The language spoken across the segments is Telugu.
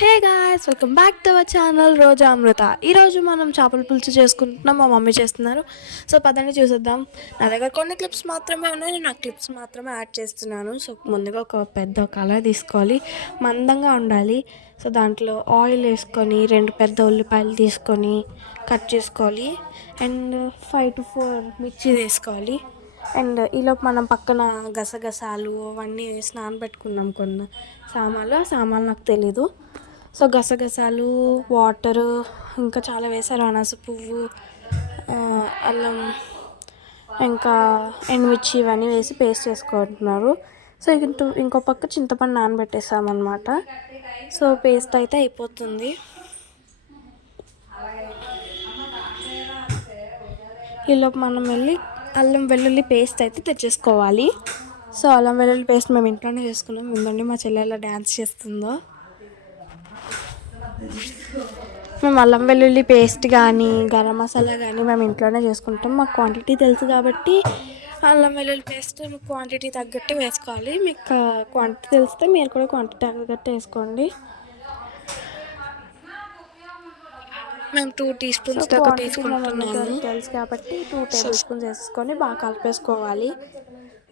Hey guys, welcome back to our channel Roja Amrutha. ఈరోజు మనం చేపల పులుసు చేసుకుంటున్నాం. మా మమ్మీ చేస్తున్నారు. సో పదండి చూసేద్దాం. నా దగ్గర కొన్ని క్లిప్స్ మాత్రమే ఉన్నాయి. నేను ఆ క్లిప్స్ మాత్రమే యాడ్ చేస్తున్నాను. సో ముందుగా ఒక పెద్ద కళాయి తీసుకోవాలి, మందంగా ఉండాలి. సో దాంట్లో ఆయిల్ వేసుకొని 2 పెద్ద ఉల్లిపాయలు తీసుకొని కట్ చేసుకోవాలి. అండ్ 5 to 4 మిర్చి వేసుకోవాలి. అండ్ ఈలోపు మనం పక్కన గసగసాలు అవన్నీ వేసి నానబెట్టుకున్నాం. కొన్ని సామాన్లు నాకు తెలీదు. సో గసగసాలు, వాటరు, ఇంకా చాలా వేసారు. అనాస పువ్వు, అల్లం, ఇంకా ఎండుమిర్చి ఇవన్నీ వేసి పేస్ట్ చేసుకుంటున్నారు. సో ఇంకో పక్క చింతపండు నానబెట్టేసామన్నమాట. సో పేస్ట్ అయితే అయిపోతుంది. ఈలోపు మనం వెళ్ళి అల్లం వెల్లుల్లి పేస్ట్ అయితే తెచ్చేసుకోవాలి. సో అల్లం వెల్లుల్లి పేస్ట్ మేము ఇంట్లోనే చేసుకున్నాం. ముందండి మా చెల్లెలా డ్యాన్స్ చేస్తుందో. మేము అల్లం వెల్లుల్లి పేస్ట్ కానీ గరం మసాలా కానీ మేము ఇంట్లోనే చేసుకుంటాం. మాకు క్వాంటిటీ తెలుసు కాబట్టి అల్లం వెల్లుల్లి పేస్ట్ క్వాంటిటీ తగ్గట్టు వేసుకోవాలి. మీకు క్వాంటిటీ తెలిస్తే మీరు కూడా క్వాంటిటీ తగ్గట్టు వేసుకోండి. మేము 2 టీ స్పూన్స్ దాకా తీసుకుంటున్నాము. తెలుసు కాబట్టి 2 టేబుల్ స్పూన్స్ వేసుకొని బాగా కలిపేసుకోవాలి.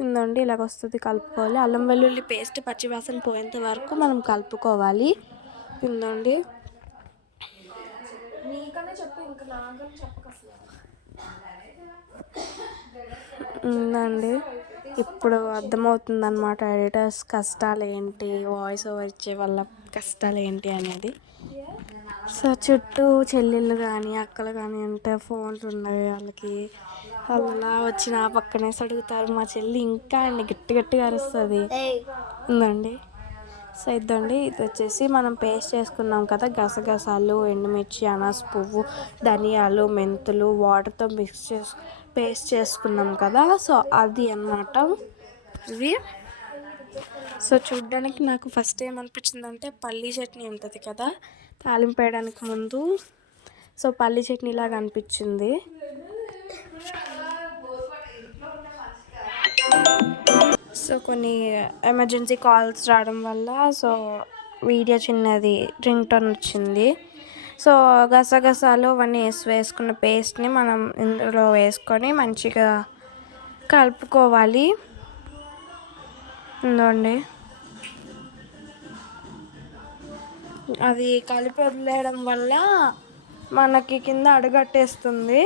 ఇందండి ఇలాగ వస్తుంది, కలుపుకోవాలి. అల్లం వెల్లుల్లి పేస్ట్ పచ్చివాసన పోయేంత వరకు మనం కలుపుకోవాలి. ఇందండి ఉందండి, ఇప్పుడు అర్థమవుతుంది అన్నమాట ఎడిటర్స్ కష్టాలు ఏంటి, వాయిస్ ఓవర్ ఇచ్చే వాళ్ళ కష్టాలు ఏంటి అనేది. సో చుట్టూ చెల్లెళ్ళు కానీ అక్కలు కానీ ఉంటే ఫోన్లు ఉన్నాయి వాళ్ళకి. వాళ్ళు అలా వచ్చి నా పక్కనే అడుగుతారు. మా చెల్లి ఇంకా గట్టిగా అరుస్తుంది. ఉందండి. సో ఇదండి, ఇది వచ్చేసి మనం పేస్ట్ చేసుకున్నాం కదా, గసగసాలు, ఎండుమిర్చి, అనాస పువ్వు, ధనియాలు, మెంతులు వాటర్తో పేస్ట్ చేసుకున్నాం కదా. సో అది అన్నమాట ఇవి. సో చూడ్డానికి నాకు ఫస్ట్ ఏమనిపించిందంటే పల్లీ చట్నీ ఉంటుంది కదా తాలింపు వేయడానికి ముందు. సో పల్లీ చట్నీ లాగా అనిపించింది. సో కొన్ని ఎమర్జెన్సీ కాల్స్ రావడం వల్ల సో వీడియో చిన్నది రింగ్ టోన్ వచ్చింది. సో గసగసాలు అవన్నీ వేసుకున్న పేస్ట్ని మనం ఇందులో వేసుకొని మంచిగా కలుపుకోవాలి. ఉందండి, అది కలిపి వదిలేయడం వల్ల మనకి కింద అడుగట్టేస్తుంది.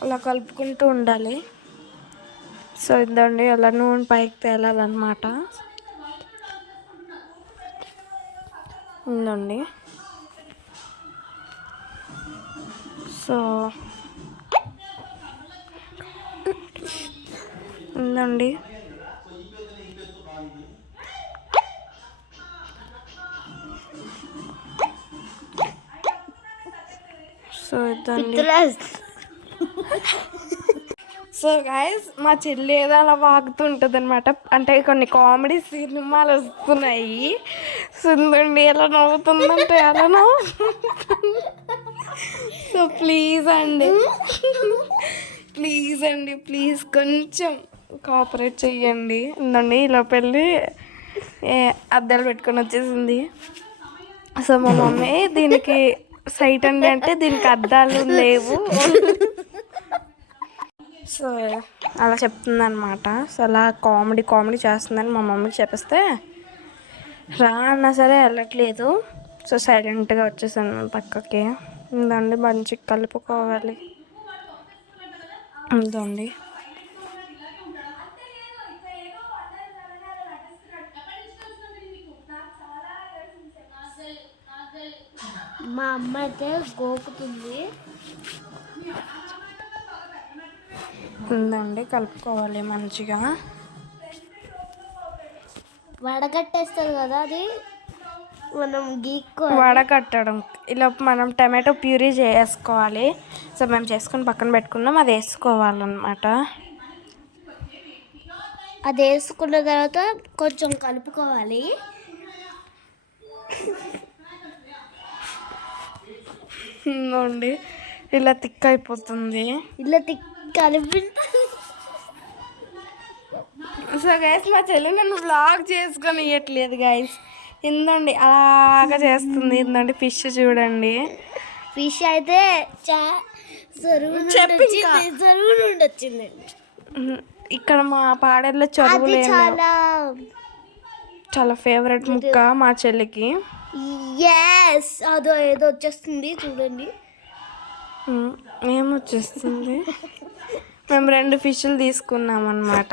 అలా కలుపుకుంటూ ఉండాలి. సో ఇదండి, అలా నూనె పైకి తేలాలన్నమాట. ఉందండి. సో ఉందండి, సో ఇదండి. సో గైస్, మా చెల్లి ఏదో అలా వాగుతుంటుంది అనమాట. అంటే కొన్ని కామెడీ సినిమాలు వస్తున్నాయి. సుందండి ఎలా నవ్వుతుందంటే ఎలా సో ప్లీజ్ అండి ప్లీజ్ కొంచెం కోఆపరేట్ చెయ్యండి. ఉందండి, ఇలా పెళ్ళి అద్దాలు పెట్టుకొని వచ్చేసింది. సో మా మమ్మీ దీనికి సైట్ అండి అంటే దీనికి అద్దాలు లేవు. సో అలా చెప్తుందన్నమాట. సో అలా కామెడీ చేస్తుందని మా మమ్మీకి చెప్పిస్తే రా అన్నా సరే వెళ్ళట్లేదు. సో సైలెంట్గా వచ్చేసాను పక్కకి. ఇందండి, మంచిగా కలుపుకోవాలి. ఇందండి, మా అమ్మ అయితే గోకుతుంది. ఉందండి, కలుపుకోవాలి మంచిగా. వడగట్టేస్తుంది కదా అది, మనం వడగట్టడం ఇలా మనం టమాటో ప్యూరీ చేసుకోవాలి. సో మేము చేసుకొని పక్కన పెట్టుకున్నాం, అది వేసుకోవాలన్నమాట. అది వేసుకున్న తర్వాత కొంచెం కలుపుకోవాలి. ఉందండి, ఇలా థిక్ అయిపోతుంది. ఇలా కలిపి. సో గైస్, మా చెల్లి నన్ను వ్లాగ్ చేసుకొని ఇవ్వట్లేదు గైస్. ఇందండి అలాగా చేస్తుంది. ఇందండి ఫిష్ చూడండి. ఫిష్ అయితే చెరువు నుండి వచ్చిందండి. ఇక్కడ మా పాడేరులో చెరువులు చాలా చాలా ఫేవరెట్ ముక్క మా చెల్లికి. అదో ఏదో వచ్చేస్తుంది చూడండి. ఏమొచ్చేస్తుంది? మేము 2 ఫిష్లు తీసుకున్నాం అన్నమాట.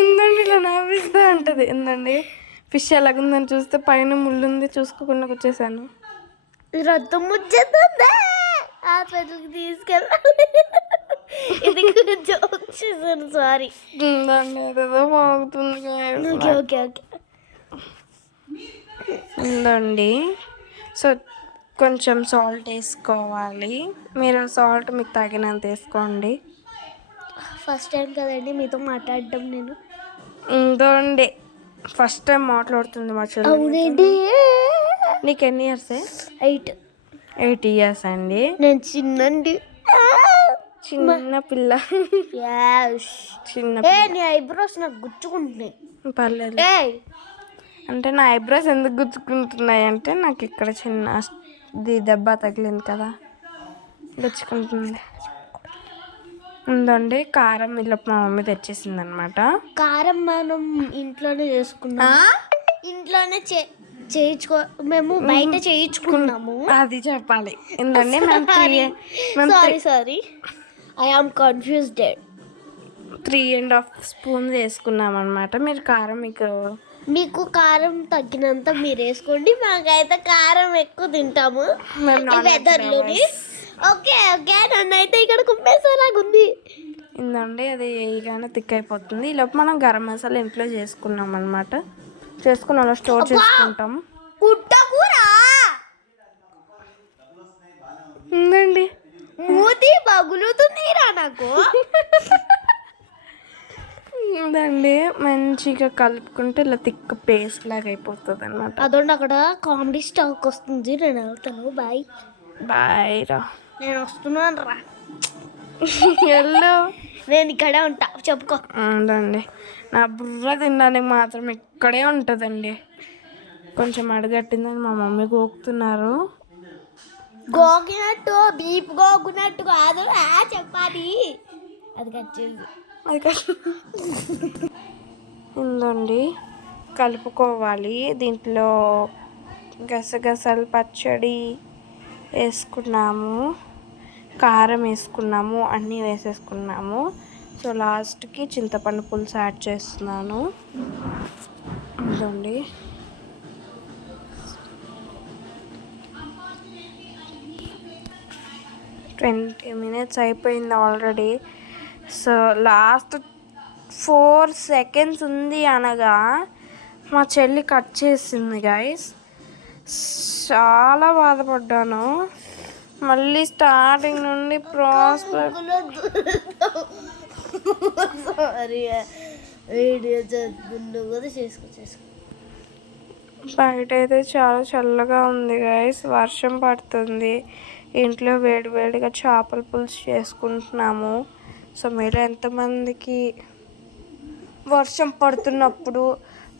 ఇందండి ఇలా నవ్విస్తా అంటది. ఇందండి ఫిష్ ఎలాగుందని చూస్తే పైన ముళ్ళుంది, చూసుకోకుండా వచ్చేసాను. రక్తం వచ్చేస్తుంది, హాస్పిటల్కి తీసుకెళ్ళాలి. ఇది జోక్ చేశాను, సారీ. ఇందండి ఏదేదో బాగుతుంది. ఓకే. ఉందండి. సో కొంచెం సాల్ట్ వేసుకోవాలి. మీరు సాల్ట్ మీకు తగినంత వేసుకోండి. ఫస్ట్ టైం కదండి మీతో మాట్లాడటం నేను. ఉందండి ఫస్ట్ టైం మాట్లాడుతుంది మా చెల్లి. అవునండి. నీకు ఎన్ని ఇయర్స్? 8 ఇయర్స్ అండి. నేను చిన్నండి, చిన్న పిల్ల. చిన్న నీ ఐబ్రోస్ నాకు గుచ్చుకుంటున్నాయి. పర్లేదు. అంటే నా ఐబ్రోస్ ఎందుకు గుచ్చుకుంటున్నాయి అంటే నాకు ఇక్కడ చిన్న దెబ్బ తగిలింది కదా, గుచ్చుకుంటుంది. ఉందండి కారం ఇలా మా మమ్మీ తెచ్చేసింది అనమాట. కారం మనం ఇంట్లోనే చేసుకున్నాం, ఇంట్లోనే చేయించుకో, మేము బయట చేయించుకున్నాము. అది చెప్పాలి. ఏంటండి sorry I am confused. 3.5 spoon వేసుకున్నాం అనమాట. మీరు కారం మీకు కారం తగ్గినంత మీరు వేసుకోండి, మాకైతే కారం ఎక్కువ తింటాము వెదర్లోని. ఓకే నన్ను అయితే ఇక్కడ కుమ్మేసేలాగుంది. ఏంటండి అది వేయగానే థిక్ అయిపోతుంది. ఈలోపు మనం గరం మసాలా ఇంట్లో చేసుకున్నాం అనమాట. చేసుకుని అలా స్టోర్ చేసుకుంటాం. ఉందండి మూతి పగులుతుందిరా నాకు. ఉందండి మంచిగా కలుపుకుంటే ఇలా థిక్ పేస్ట్ లాగా అయిపోతుంది అనమాట. అదొండి అక్కడ కామెడీ స్టాక్ వస్తుంది, నేను వెళ్తాను. బాయ్ రా. నేను వస్తున్నాను రా. ఎల్లో నేను ఇక్కడే ఉంటా, చెప్పుకో. ఉందండి నా బుర్ర తినడానికి మాత్రం ఇక్కడే ఉంటుందండి. కొంచెం అడగట్టిందని మా మమ్మీ గోకుతున్నారు. గోకినట్టు బీప్ గోకునట్టు కాదు చెప్పాలి. అది కచ్చేది ఉందండి కలుపుకోవాలి. దీంట్లో గసగసాలు పచ్చడి వేసుకున్నాము, కారం వేసుకున్నాము, అన్నీ వేసేసుకున్నాము. సో లాస్ట్కి చింతపండు పులుసు యాడ్ చేస్తున్నాను. ఉందండి ట్వంటీ మినిట్స్ అయిపోయింది ఆల్రెడీ. సో లాస్ట్ 4 సెకండ్స్ ఉంది అనగా మా చెల్లి కట్ చేసింది గైస్. చాలా బాధపడ్డాను. మళ్ళీ స్టార్టింగ్ నుండి ప్రాసెస్. బయట అయితే చాలా చల్లగా ఉంది గైస్, వర్షం పడుతుంది. ఇంట్లో వేడివేడిగా చేపల పులుసు చేసుకుంటున్నాము. సో మీరు ఎంతమందికి వర్షం పడుతున్నప్పుడు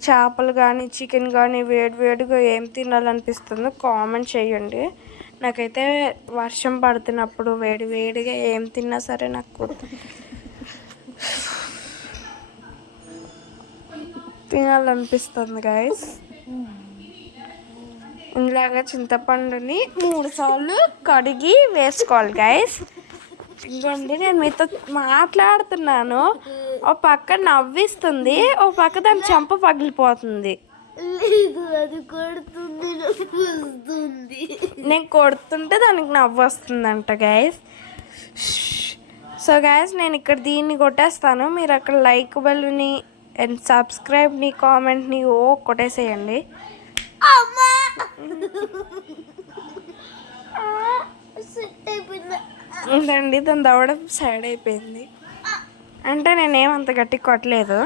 చేపలు కానీ చికెన్ కానీ వేడివేడిగా ఏం తినాలనిపిస్తుందో కామెంట్ చేయండి. నాకైతే వర్షం పడుతున్నప్పుడు వేడివేడిగా ఏం తిన్నా సరే నాకు తినాలనిపిస్తుంది గైస్. ఇలాగా చింతపండుని 3 సార్లు కడిగి వేసుకోవాలి గైస్. ఇంకోండి నేను మీతో మాట్లాడుతున్నాను, ఓ పక్క నవ్విస్తుంది, ఓ పక్క దాని చెంప పగిలిపోతుంది. అది కొడుతుంది, నేను కొడుతుంటే దానికి నవ్వు వస్తుందంట గైస్. సో గైస్ నేను ఇక్కడ దీన్ని కొట్టేస్తాను, మీరు అక్కడ లైక్ బెల్ని అండ్ సబ్స్క్రైబ్ని కామెంట్ని కొట్టేసేయండి. ఉందండి దాని దవడ సైడ్ అయిపోయింది. అంటే నేనేమంత గట్టి కొట్టలేదు,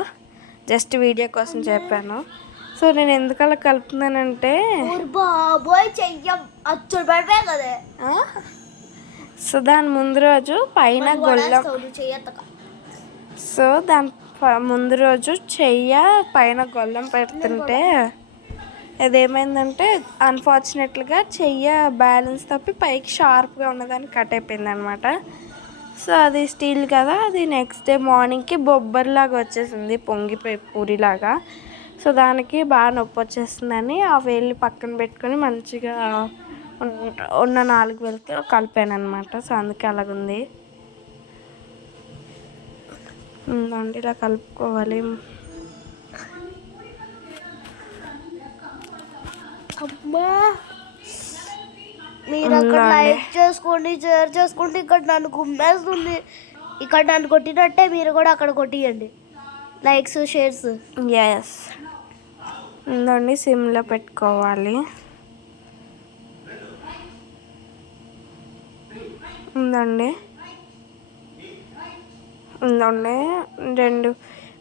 జస్ట్ వీడియో కోసం చెప్పాను. సో నేను ఎందుకలా కలుపుతున్నానంటే సో దాని ముందు రోజు పైన గొల్లం, సో దాని ముందు రోజు చెయ్య పైన గొల్లం పెడుతుంటే అదేమైందంటే అన్ఫార్చునేట్గా చెయ్య బ్యాలెన్స్ తప్పి పైకి షార్ప్గా ఉన్నదాన్ని కట్ అయిపోయింది అనమాట. సో అది స్టీల్ కదా, అది నెక్స్ట్ డే మార్నింగ్కి బొబ్బర్లాగా వచ్చేసింది, పొంగిపోయి పూరిలాగా. సో దానికి బాగా నొప్పి వచ్చేస్తుందని ఆ వేళ్ళు పక్కన పెట్టుకొని మంచిగా ఉన్న 4 వేలతో కలిపాను అనమాట. సో అందుకే అలాగుంది. ఉందండి, ఇలా కలుపుకోవాలి. అమ్మా మీరు అక్కడ లైక్ చేసుకోండి, షేర్ చేసుకోండి. ఇక్కడ నన్ను గుమ్మేస్తుంది. ఇక్కడ నన్ను కొట్టినట్టే మీరు కూడా అక్కడ కొట్టియండి, లైక్స్ షేర్స్. ఎస్, ఉందండి, సిమ్లో పెట్టుకోవాలి. ఉందండి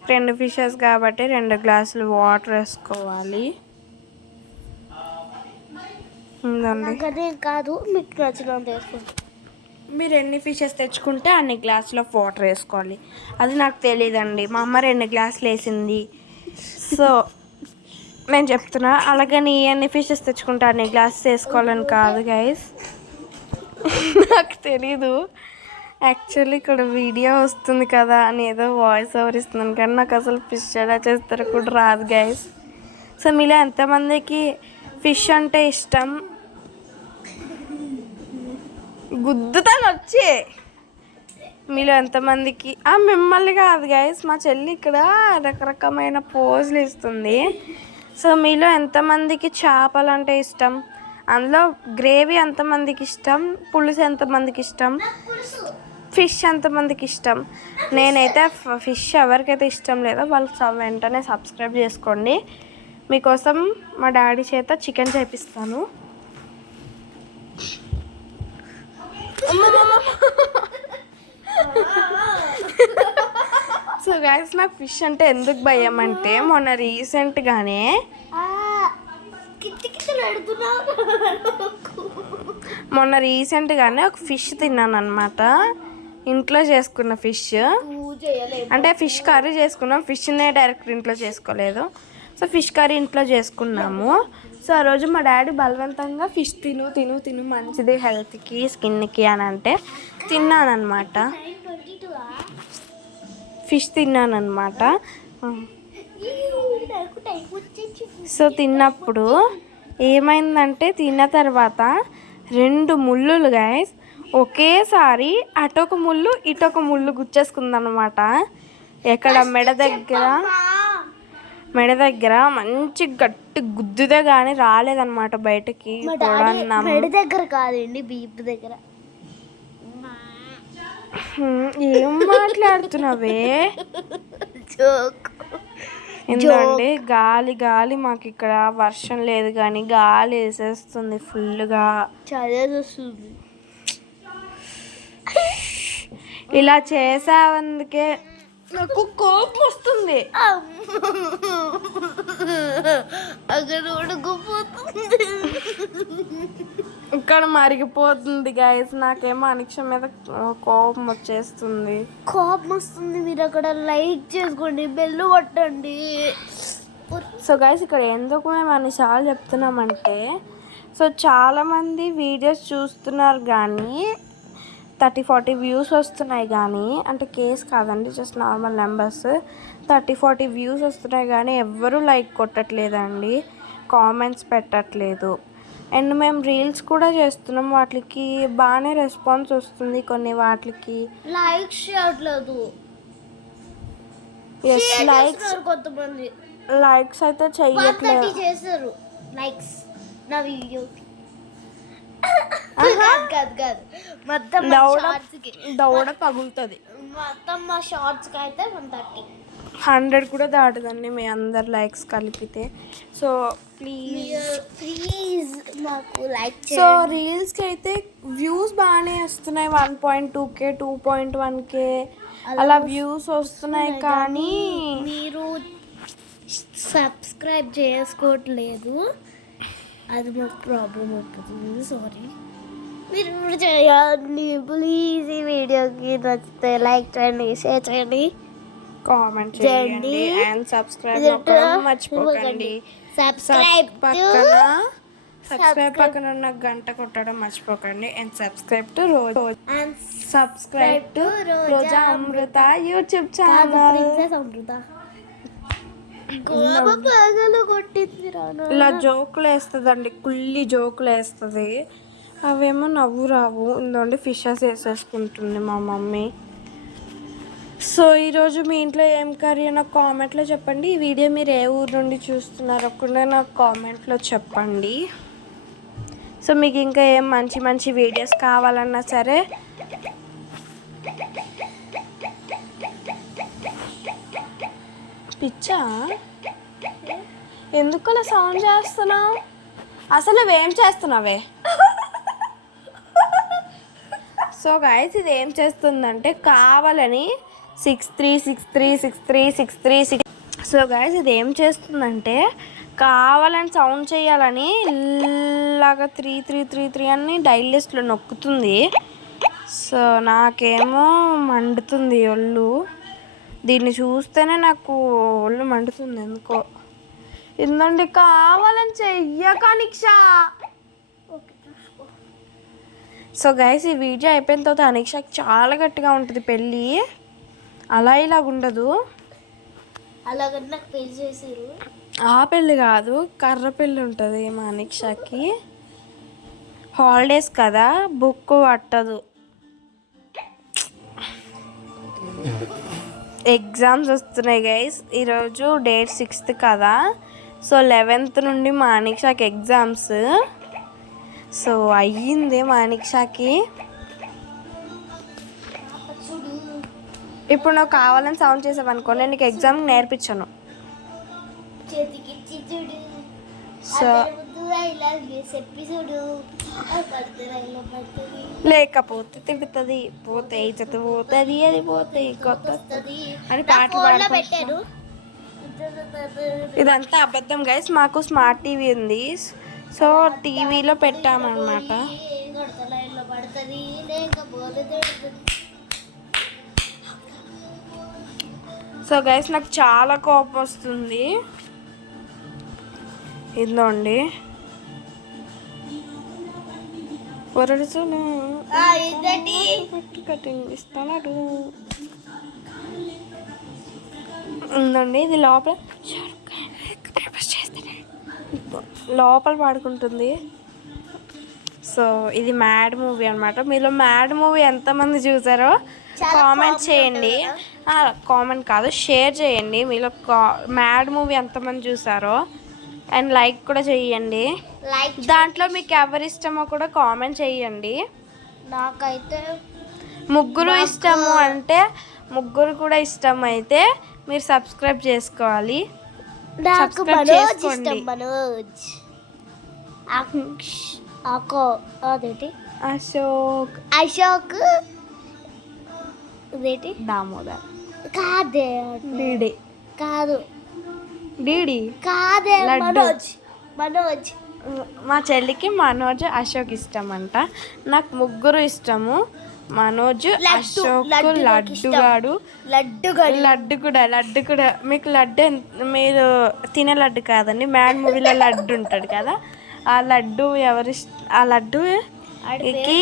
రెండు ఫిషెస్ కాబట్టి 2 గ్లాసులు వాటర్ వేసుకోవాలి. ఉందండి కాదు, మీకు నచ్చినంత వేసుకోండి. మీరు ఎన్ని ఫిషెస్ తెచ్చుకుంటే అన్ని గ్లాసులు ఆఫ్ వాటర్ వేసుకోవాలి. అది నాకు తెలియదండి, మా అమ్మ 2 గ్లాసులు వేసింది. సో నేను చెప్తున్నా, అలాగని ఎన్ని ఫిషెస్ తెచ్చుకుంటే అన్ని గ్లాసెస్ వేసుకోవాలని కాదు గైస్. నాకు తెలీదు. యాక్చువల్లీ ఇక్కడ వీడియో వస్తుంది కదా అని ఏదో వాయిస్ ఓవర్ ఇస్తున్నాను, కానీ నాకు అసలు ఫిష్ ఎలా చేస్తారో కూడా రాదు గైస్. సో మీలో ఎంతమందికి ఫిష్ అంటే ఇష్టం? గుద్దుతాను వచ్చి. మీలో ఎంతమందికి మిమ్మల్ని కాదు గైస్, మా చెల్లి ఇక్కడ రకరకమైన పోజులు ఇస్తుంది. సో మీలో ఎంతమందికి చేపలు అంటే ఇష్టం? అందులో గ్రేవీ ఎంతమందికి ఇష్టం? పులుసు ఎంతమందికి ఇష్టం? ఫిష్ ఎంతమందికి ఇష్టం? నేనైతే ఫిష్ ఎవరికైతే ఇష్టం లేదో వాళ్ళు వెంటనే సబ్స్క్రైబ్ చేసుకోండి. మీకోసం మా డాడీ చేత చికెన్ చేపిస్తాను. సో గైస్, నాకు ఫిష్ అంటే ఎందుకు భయం అంటే మొన్న రీసెంట్గానే ఒక ఫిష్ తిన్నాను అనమాట. ఇంట్లో చేసుకున్న ఫిష్ అంటే ఫిష్ కర్రీ చేసుకున్నాం, ఫిష్నే డైరెక్ట్ ఇంట్లో చేసుకోలేదు. సో ఫిష్ కర్రీ ఇంట్లో చేసుకున్నాము. సో ఆ రోజు మా డాడీ బలవంతంగా ఫిష్ తిను మంచిది హెల్త్కి, స్కిన్కి అని అంటే తిన్నానమాట. ఫిష్ తిన్నానమాట. సో తిన్నప్పుడు ఏమైందంటే, తిన్న తర్వాత 2 ముళ్ళులు గైస్ ఒకేసారి అటొక ముళ్ళు ఇటొక ముళ్ళు గుచ్చేసుకుందనమాట. ఎక్కడ మెడ దగ్గర మంచి గట్టి గుద్దుదే కానీ రాలేదన్నమాట బయటకి. మెడ దగ్గర కాదండి, బీప్ దగ్గర. ఏం మాట్లాడుతున్నావే? ఎందుకంటే గాలి మాకు ఇక్కడ వర్షం లేదు కానీ గాలి వేసేస్తుంది ఫుల్గా. చదివేస్తుంది. ఇలా చేసావందుకే నాకు కోపం వస్తుంది. ఇక్కడ మరిగిపోతుంది గైస్. నాకేమో అనిక్ష మీద కోపం వచ్చేస్తుంది. మీరు అక్కడ లైక్ చేసుకోండి, బెల్ కొట్టండి. సో గైస్, ఇక్కడ ఎందుకు మేము అన్నిసార్లు చెప్తున్నామంటే, సో చాలామంది వీడియోస్ చూస్తున్నారు కానీ 30-40 వ్యూస్ వస్తున్నాయి కానీ, అంటే కేస్ కాదండి, జస్ట్ నార్మల్ నెంబర్స్. 30-40 వ్యూస్ వస్తున్నాయి కానీ ఎవ్వరూ లైక్ కొట్టట్లేదండి, కామెంట్స్ పెట్టట్లేదు. అండ్ మేము రీల్స్ కూడా చేస్తున్నాం, వాటికి బాగానే రెస్పాన్స్ వస్తుంది. కొన్ని వాటికి లైక్స్ చేయట్లేదు. కొంతమంది లైక్స్ అయితే చెయ్యట్లేదు. చేశారు లైక్స్ నా వీడియో. మొత్తం దౌడ పగులుతుంది. మొత్తం మా షార్ట్స్కి అయితే 100 కూడా దాటదండి మీ అందరు లైక్స్ కలిపితే. సో ప్లీజ్ మాకు లైక్. సో రీల్స్కి అయితే వ్యూస్ బాగానే వస్తున్నాయి, 1.2K 2.1K అలా వ్యూస్ వస్తున్నాయి కానీ మీరు సబ్స్క్రైబ్ చేసుకోవట్లేదు. అది మాకు ప్రాబ్లం అవుతుంది. సారీ. మీరు ఇప్పుడు చేయండి ప్లీజ్. ఈ వీడియోకి నచ్చితే లైక్ చేయండి, షేర్ చేయండి. కామెంట్ చేయండి అండ్ సబ్స్క్రైబ్ నొక్కడం మర్చిపోకండి. సబ్స్క్రైబ్ పక్కన ఉన్న గంట కొట్టడం మర్చిపోకండి and subscribe to Roja Amrutha YouTube channel. ఇలా జోకులు వేస్తుందండి, కుళ్ళి జోకులు వేస్తుంది, అవేమో నవ్వు రావు. ఇందులో ఫిషెస్ వేసేసుకుంటుంది మా మమ్మీ. సో ఈరోజు మీ ఇంట్లో ఏం కర్రీ నాకు కామెంట్లో చెప్పండి. ఈ వీడియో మీరు ఏ ఊరు నుండి చూస్తున్నారో కూడా నాకు కామెంట్లో చెప్పండి. సో మీకు ఇంకా ఏం మంచి మంచి వీడియోస్ కావాలన్నా సరే పిచ్చా ఎందుకు అలా సౌండ్ చేస్తున్నావు? అసలు నువ్వేం చేస్తున్నావే? సో గైస్ ఇది ఏం చేస్తుందంటే కావాలని 63636363. సో గైస్ ఇది ఏం చేస్తుందంటే కావాలని సౌండ్ చేయాలని ఇలాగా 3333 అని డైల్ లిస్ట్లో నొక్కుతుంది. సో నాకేమో మండుతుంది ఒళ్ళు, దీన్ని చూస్తేనే నాకు ఒళ్ళు మండుతుంది ఎందుకో. ఇందండి కావాలని చెయ్యక నిక్షా. సో గైస్ ఈ వీడియో అయిపోయిన తర్వాత అనిక్షకి చాలా గట్టిగా ఉంటుంది పెళ్ళి, అలా ఇలాగ ఉండదు. అలాగన్నా పెళ్లి చేసారు. ఆ పెళ్ళి కాదు, కర్ర పెళ్ళి ఉంటుంది మా అనిక్షకి. హాలిడేస్ కదా, బుక్ పట్టదు. ఎగ్జామ్స్ వస్తున్నాయి గైస్. ఈరోజు డేట్ 6th కదా, సో 11th నుండి మా అనిక్షకి ఎగ్జామ్స్. సో అయ్యింది మా అనిక్షకి. ఇప్పుడు నువ్వు కావాలని సౌండ్ చేసావనుకో నేను నీకు ఎగ్జామ్ నేర్పించాను. సో లేకపోతే తిడుతుంది, పోతే ఇజ్జత్ పోతుంది, అది పోతే కొత్త అని పాటలు పెట్టారు. ఇదంతా అబద్ధం గైస్. మాకు స్మార్ట్ టీవీ ఉంది, సో టీవీలో పెట్టామన్నమాట. సో గైస్ నాకు చాలా కోపం వస్తుంది. ఇదిగోండి కటింగ్ ఇస్తాడు. ఉందండి ఇది లోపల పాడుకుంటుంది. సో ఇది మ్యాడ్ మూవీ అనమాట. మీలో మ్యాడ్ మూవీ ఎంతమంది చూసారో కామెంట్ చేయండి. కామెంట్ కాదు, షేర్ చేయండి. మీలో మ్యాడ్ మూవీ ఎంతమంది చూసారో అండ్ లైక్ కూడా చేయండి. దాంట్లో మీకు ఎవరు ఇష్టమో కూడా కామెంట్ చేయండి. నాకైతే ముగ్గురు ఇష్టము అంటే ముగ్గురు కూడా ఇష్టం అయితే మీరు సబ్స్క్రైబ్ చేసుకోవాలి. నాకు మనోజ్ ఇష్టం. మనోజ్ అదేంటి అశోక్ అదేంటి దామోదర్ కాదే డీడీ కాదు డీడీ కాదే మనోజ్. మా చెల్లికి మనోజ్ అశోక్ ఇష్టం అంట. నాకు ముగ్గురు ఇష్టము, మనోజ్ అశోక్ లడ్డు కూడా. మీకు లడ్డు మీరు తినే లడ్డు కాదండి, మ్యాడ్ మూవీలో లడ్డు ఉంటాడు కదా, ఆ లడ్డు ఆ లడ్డుకి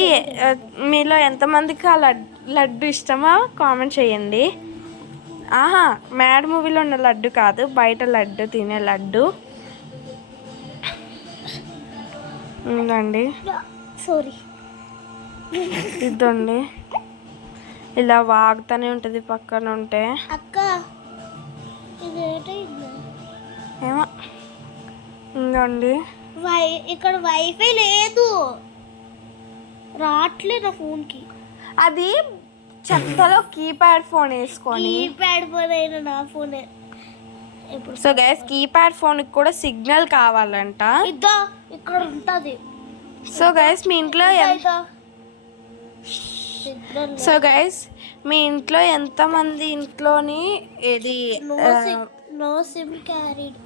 మీలో ఎంతమందికి ఆ లడ్డు ఇష్టమో కామెంట్ చేయండి. మ్యాడ్ మూవీలో ఉన్న లడ్డు కాదు, బయట లడ్డు, తినే లడ్డు. ఉందండి సారీ ఇదండి ఇలా వాగుతూనే ఉంటుంది పక్కన ఉంటే. అక్క ఏమో ఉందండి. ఇక్కడ వైఫై లేదు, రావట్లేదు నా ఫోన్కి. అది చెత్తలో కీప్యాడ్ ఫోన్ వేసుకొని కీప్యాడ్ ఫోన్ అయినా నా ఫోనే. సో గైస్ కీప్యాడ్ ఫోన్కి కూడా సిగ్నల్ కావాలంట. ఇద్దా ఇక్కడ ఉంటుంది. సో గైస్ మీ ఇంట్లో మీ ఇంట్లో ఎంతమంది ఇంట్లోని ఏది నో సిమ్ క్యారీడ్.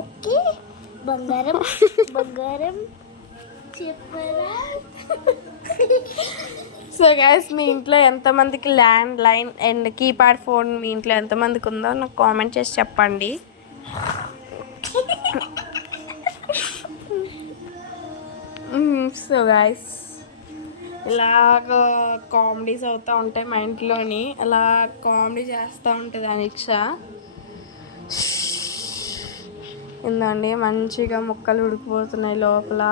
ఓకే బంగారం చెప్పరా సో గైస్ మీ ఇంట్లో ఎంతమందికి landline and keypad phone మీ ఇంట్లో ఎంతమందికి ఉందో నాకు కామెంట్ చేసి చెప్పండి. సో గైస్ ఇలాగ కామెడీస్ అవుతూ ఉంటాయి మా ఇంట్లోని. అలా కామెడీ చేస్తూ ఉంటుంది అనిక్ష. ఏందండి మంచిగా ముక్కలు ఉడికిపోతున్నాయి లోపల.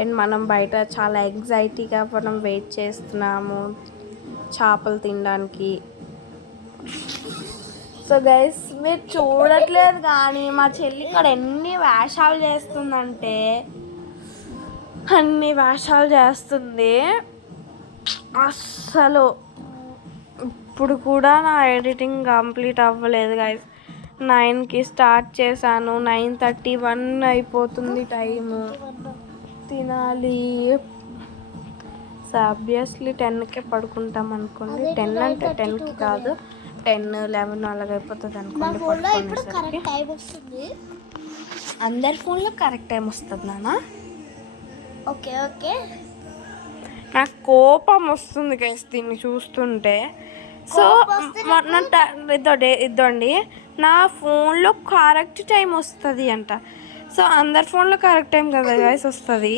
అండ్ మనం బయట చాలా ఎగ్జైటీగా మనం వెయిట్ చేస్తున్నాము చేపలు తినడానికి. సో గైస్ మీరు చూడట్లేదు కానీ మా చెల్లి ఇక్కడ ఎన్ని వేషాలు చేస్తుందంటే అన్ని వేషాలు చేస్తుంది. అస్సలు ఇప్పుడు కూడా నా ఎడిటింగ్ కంప్లీట్ అవ్వలేదు గైస్. 9కి స్టార్ట్ చేశాను, 9:31 అయిపోతుంది టైము. తినాలి. సో ఆబ్వియస్లీ 10కే పడుకుంటాం అనుకోండి. 10 అంటే 10కి కాదు, 10, 11 అలాగ అయిపోతుంది అనుకోండి పడుకునేసరికి. అందరి ఫోన్లో కరెక్ట్ టైం వస్తుంది నాన్న. Okay okay. నాకు కోపం వస్తుంది గైస్ దీన్ని చూస్తుంటే. సో ఇద్దండి నా ఫోన్లో కరెక్ట్ టైం వస్తుంది అంట. సో అందరి ఫోన్లో కరెక్ట్ టైం కదా గైస్ వస్తుంది.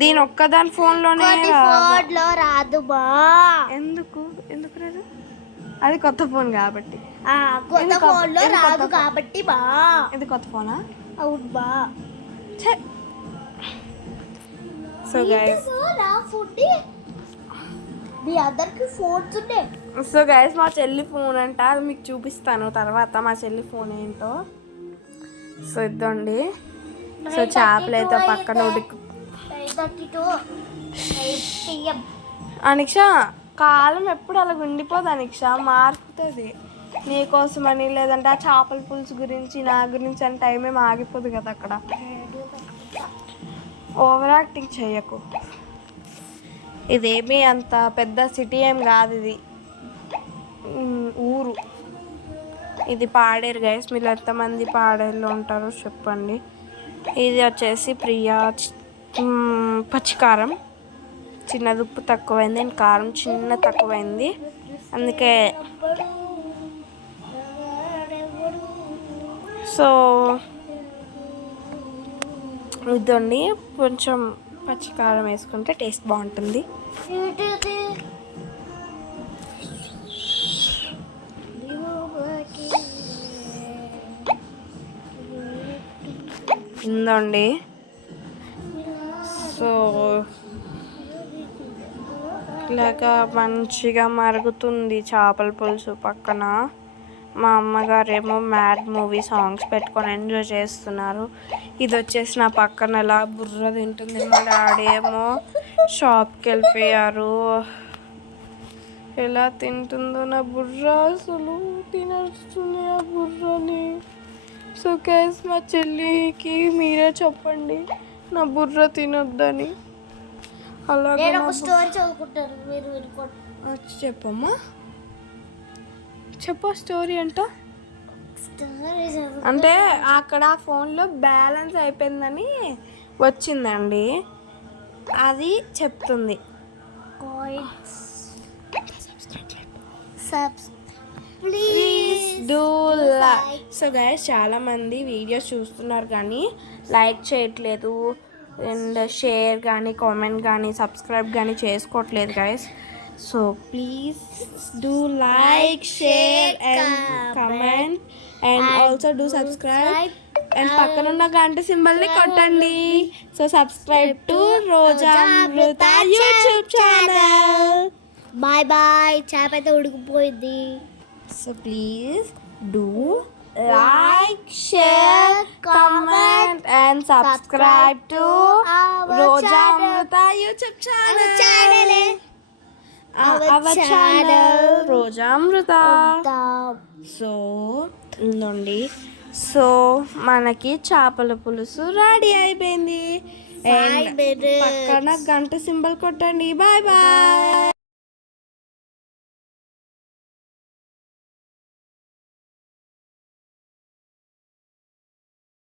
దీని ఒక్కదాని ఫోన్లోనే రాదు బా. ఎందుకు రాదు? అది కొత్త ఫోన్ కాబట్టి. కొత్త ఫోన్లో రాదు కాబట్టి బా. ఇది కొత్త ఫోనా? అవును బా. సో గైస్ మీ అందరికి ఫోన్స్ ఉన్నాయి. సో గైస్ మా చెల్లి ఫోన్ అంట, అది మీకు చూపిస్తాను తర్వాత మా చెల్లి ఫోన్ ఏంటో. సో ఇద్దండి. సో చేపలు అయితే పక్కన ఉడికి. అనిక్ష కాలం ఎప్పుడు అలా ఉండిపోదు అనిక్ష, మారుతుంది నీకోసమని. లేదంటే ఆ చేపల పులుసు గురించి నా గురించి అని టైం ఏమి ఆగిపోదు కదా అక్కడ. ఓవర్ యాక్టింగ్ చెయ్యకు. ఇదేమీ అంత పెద్ద సిటీ ఏం కాదు, ఇది ఊరు. ఇది పాడేరు గైస్. మీరు ఎంతమంది పాడేరులో ఉంటారో చెప్పండి. ఇది వచ్చేసి ప్రియా పచ్చికారం. చిన్నది ఉప్పు తక్కువైంది అండ్ కారం చిన్న తక్కువైంది, అందుకే. సో ఇదండి కొంచెం పచ్చికారం వేసుకుంటే టేస్ట్ బాగుంటుంది. ఇందండి. సో ఇలాగా మంచిగా మరుగుతుంది చేపల పులుసు పక్కన. మా అమ్మగారేమో మ్యాడ్ మూవీ సాంగ్స్ పెట్టుకొని ఎంజాయ్ చేస్తున్నారు. ఇది వచ్చేసి నా పక్కన ఎలా బుర్ర తింటుంది. మా డాడీ ఏమో షాప్కి వెళ్ళిపోయారు. ఎలా తింటుందో నా బుర్ర, అసలు తినేస్తుంది ఆ బుర్రని. సో గైస్ మా చెల్లికి మీరే చెప్పండి నా బుర్ర తినొద్దని. అలాగే స్టోరీ చదువుకుంటారు మీరు వినుకోండి. చెప్పమ్మా, చెప్పు స్టోరీ అంట. అంటే అక్కడ ఫోన్లో బ్యాలెన్స్ అయిపోయిందని వచ్చిందండి, అది చెప్తుంది. Please do like. So guys చాలామంది వీడియోస్ చూస్తున్నారు కానీ లైక్ చేయట్లేదు అండ్ షేర్ కానీ కామెంట్ కానీ సబ్స్క్రైబ్ కానీ చేసుకోవట్లేదు guys. So please do like, share and comment and also do subscribe and పక్కనున్న గంట సింబల్ని కొట్టండి. So subscribe to Roja Amrutha YouTube channel. Bye bye. చేప అయితే ఉడికిపోయింది. So please do like, share, comment and subscribe to Roja Amrita YouTube channel. Our channel Roja Amrita. So నుండి సో మనకి చేపల పులుసు రెడీ అయిపోయింది. పక్కన గంట సింబల్ కొట్టండి. Bye bye.